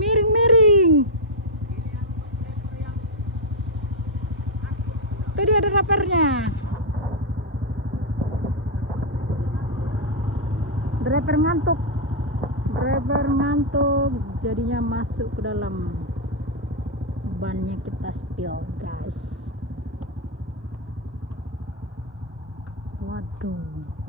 Miring-miring. Tadi ada rapernya. Driver ngantuk. Driver ngantuk, jadinya masuk ke dalam. Bannya kita spill, guys. Waduh.